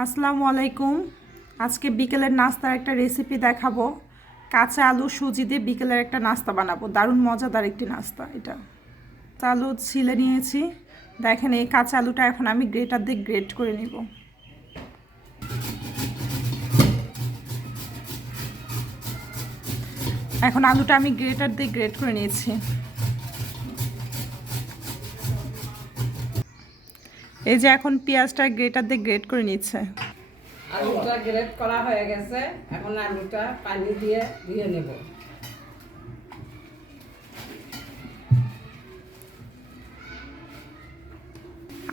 আসসালামু আলাইকুম। আজকে বিকেলের নাস্তার একটা রেসিপি দেখাবো। কাঁচা আলু সুজি দিয়ে বিকেলের একটা নাস্তা বানাবো। দারুণ মজাদার একটি নাস্তা এটা। আলু ছিলে নিয়েছি। দেখেন এই কাঁচা আলুটা এখন আমি গ্রেটার দিয়ে গ্রেট করে নিব। এখন আলুটা আমি গ্রেটার দিয়ে গ্রেট করে নিয়েছি। এই যে এখন পেঁয়াজটা গ্রেটার দিয়ে গ্রেট করে নিচ্ছে। আলুটা গ্রেট করা হয়ে গেছে। এখন আলুটা পানি দিয়ে ধুয়ে নেব।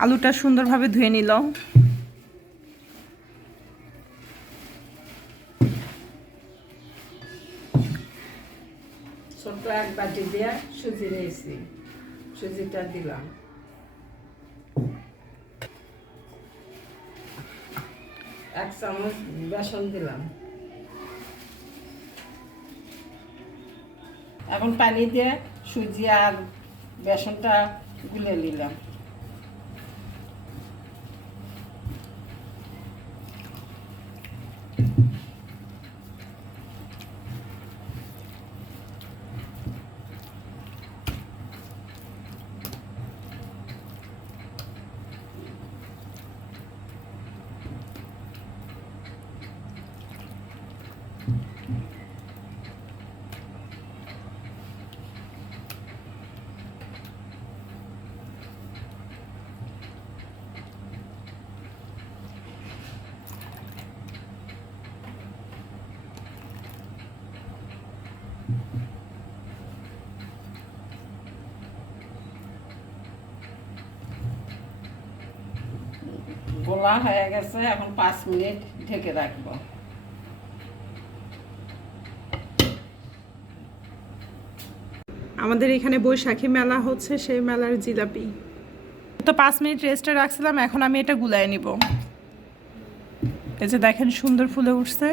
আলুটা সুন্দরভাবে ধুয়ে নিল। ছোট্ট এক বাটি দিয়ে সুজি নিয়েছি। সুজিটা দিলাম। চামচ বেসন দিলাম। এখন পানি দিয়ে সুজি আর বেসনটা গুলে নিলাম। গোলা হয়ে গেছে এখন পাঁচ মিনিট ঢেকে রাখব। আমাদের এখানে বৈশাখী মেলা হচ্ছে সেই মেলার জিলাপি। তো পাঁচ মিনিট রেস্টে রাখছিলাম এখন আমি এটা গুলায় নিব। এই যে দেখেন সুন্দর ফুলে উঠছে।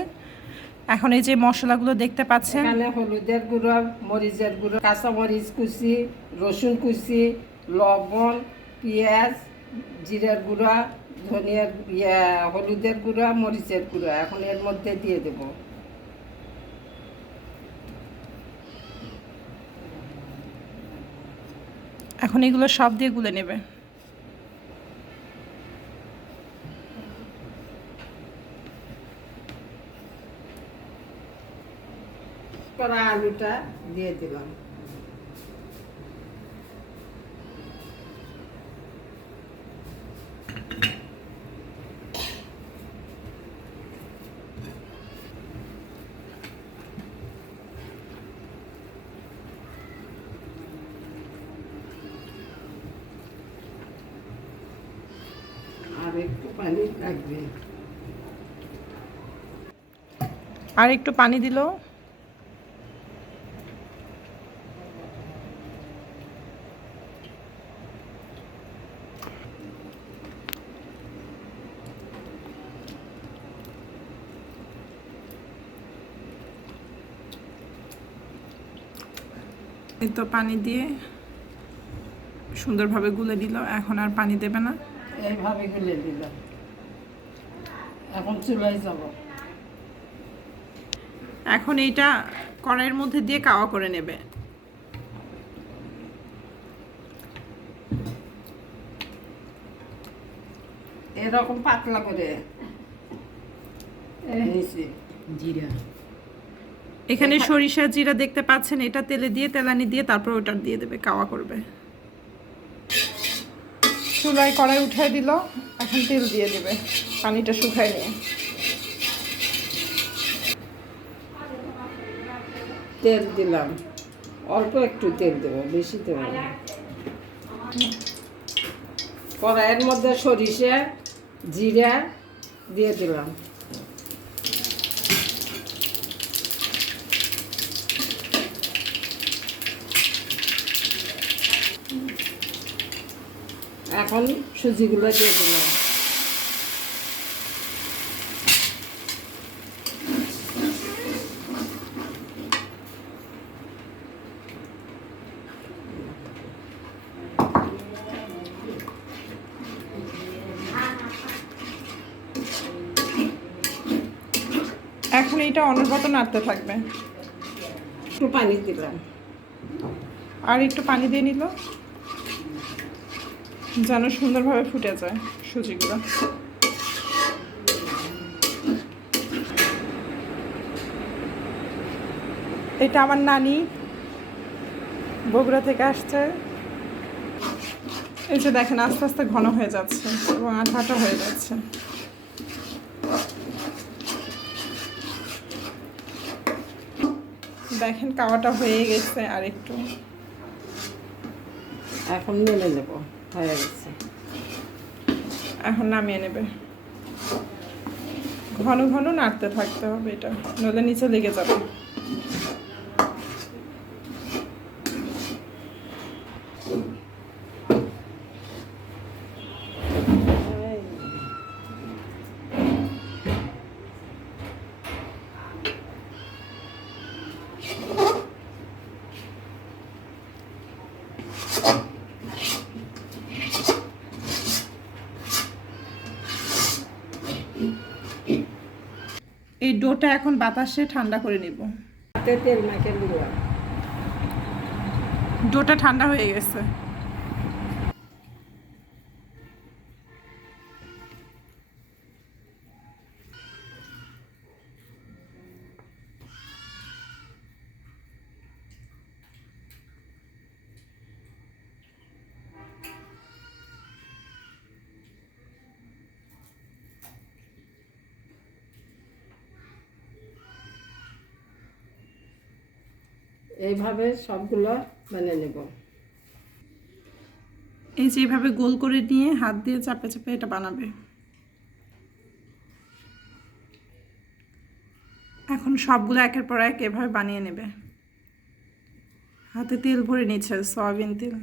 এখন এই যে মশলাগুলো দেখতে পাচ্ছেন। এখানে হলুদের গুঁড়ো মরিচের গুঁড়ো কাঁচা মরিচ কুচি রসুন কুচি লবণ পেঁয়াজ জিরার গুঁড়া ধনিয়ার ইয়ে হলুদের গুঁড়া মরিচের গুঁড়া এখন এর মধ্যে দিয়ে দেব। এখন এগুলো সব দিয়ে গুলে নেবে। করা আলুটা দিয়ে দিলাম আর একটু পানি লাগবে। আর একটু পানি দিল। তো পানি দিয়ে সুন্দরভাবে গুলে দিল, এখন আর পানি দেবে না। এইভাবে গুলে দিলাম। এখন চুলায় যাব। এখন এইটা কড়াইয়ের মধ্যে দিয়ে কাওয়া করে নেবে। এরকম পাতলা করে জিরা। এখানে সরিষা জিরা দেখতে পাচ্ছেন এটা তেলে দিয়ে তেলানি দিয়ে তারপর ওটা দিয়ে দেবে কাওয়া করবে। চুলায় কড়াই উঠাই দিল, এখন তেল দিয়ে দেবে, পানিটা শুকায় নিয়ে। তেল দিলাম। অল্প একটু তেল দেবো, বেশি দেবো না। কড়াইয়ের মধ্যে সরিষা, জিরা দিয়ে দিলাম। এখন সুজিগুলো দিয়ে দিলাম। এখন এটা অনবরত নাড়তে থাকবে। একটু পানি দিলাম। আর একটু পানি দিয়ে নিল। যেন সুন্দরভাবে ফুটে যায় সুজিগুলো। এটা আমার নানি বগুড়া থেকে আসছে। এই যে দেখেন, আস্তে আস্তে ঘন হয়ে যাচ্ছে এবং আঠা আঠা হয়ে যাচ্ছে। দেখেন, কাওয়াটা হয়ে গেছে আর একটু এখন মেলে নেব। হয়ে গেছে। এখন নামিয়ে নেবে। ঘন ঘন নাড়তে থাকতে হবে এটা, নইলে নিচে লেগে যাবে। এই ডোটা এখন বাতাসে ঠান্ডা করে নিব। তেল মাখিয়ে ডোটা ঠান্ডা হয়ে গেছে। এইভাবে সবগুলো বানিয়ে নেব। এই যে এইভাবে গোল করে নিয়ে হাত দিয়ে চাপে চাপে এটা বানাবে। এখন সবগুলো একের পর এক এভাবে বানিয়ে নেবে। হাতে তেল ভরে নিচ্ছে, সয়াবিন তেল।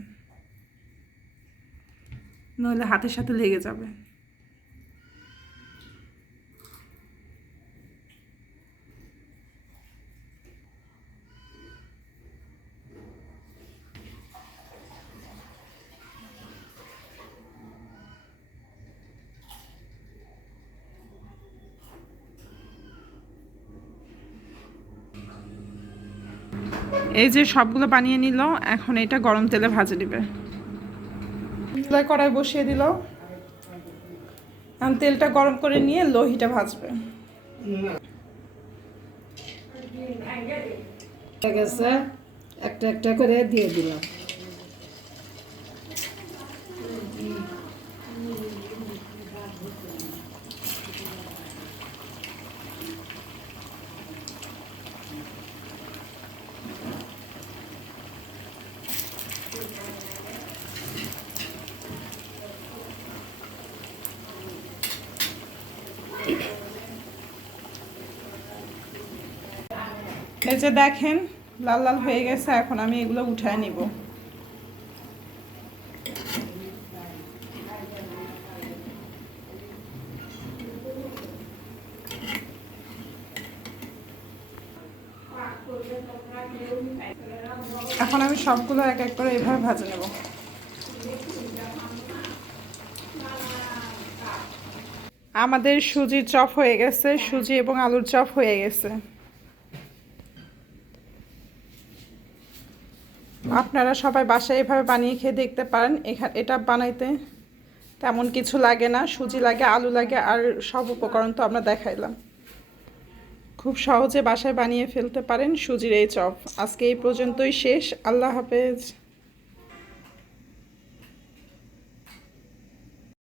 নইলে হাতের সাথে লেগে যাবে। এই যে সবগুলো বানিয়ে নিল এখন এটা গরম তেলে ভাজে দিবে চুলায় কড়াই বসিয়ে দিল। এখন তেলটা গরম করে নিয়ে লোহিটা ভাজবে। গেছে। একটা একটা করে দিয়ে দিলাম। এই যে দেখেন, লাল লাল হয়ে গেছে, এখন আমি এগুলো উঠায় নিব। এখন আমি সবগুলো এক এক করে এভাবে ভাজে নেব। আমাদের সুজির চপ হয়ে গেছে, সুজি এবং আলুর চপ হয়ে গেছে। আপনারা সবাই বাসায় এভাবে বানিয়ে খেয়ে দেখতে পারেন। এখানে এটা বানাইতে তেমন কিছু লাগে না, সুজি লাগে, আলু লাগে, আর সব উপকরণ তো আমরা দেখাইলাম। খুব সহজে বাসায় বানিয়ে ফেলতে পারেন সুজির এই চপ। আজকে এই পর্যন্তই শেষ। আল্লাহ হাফেজ।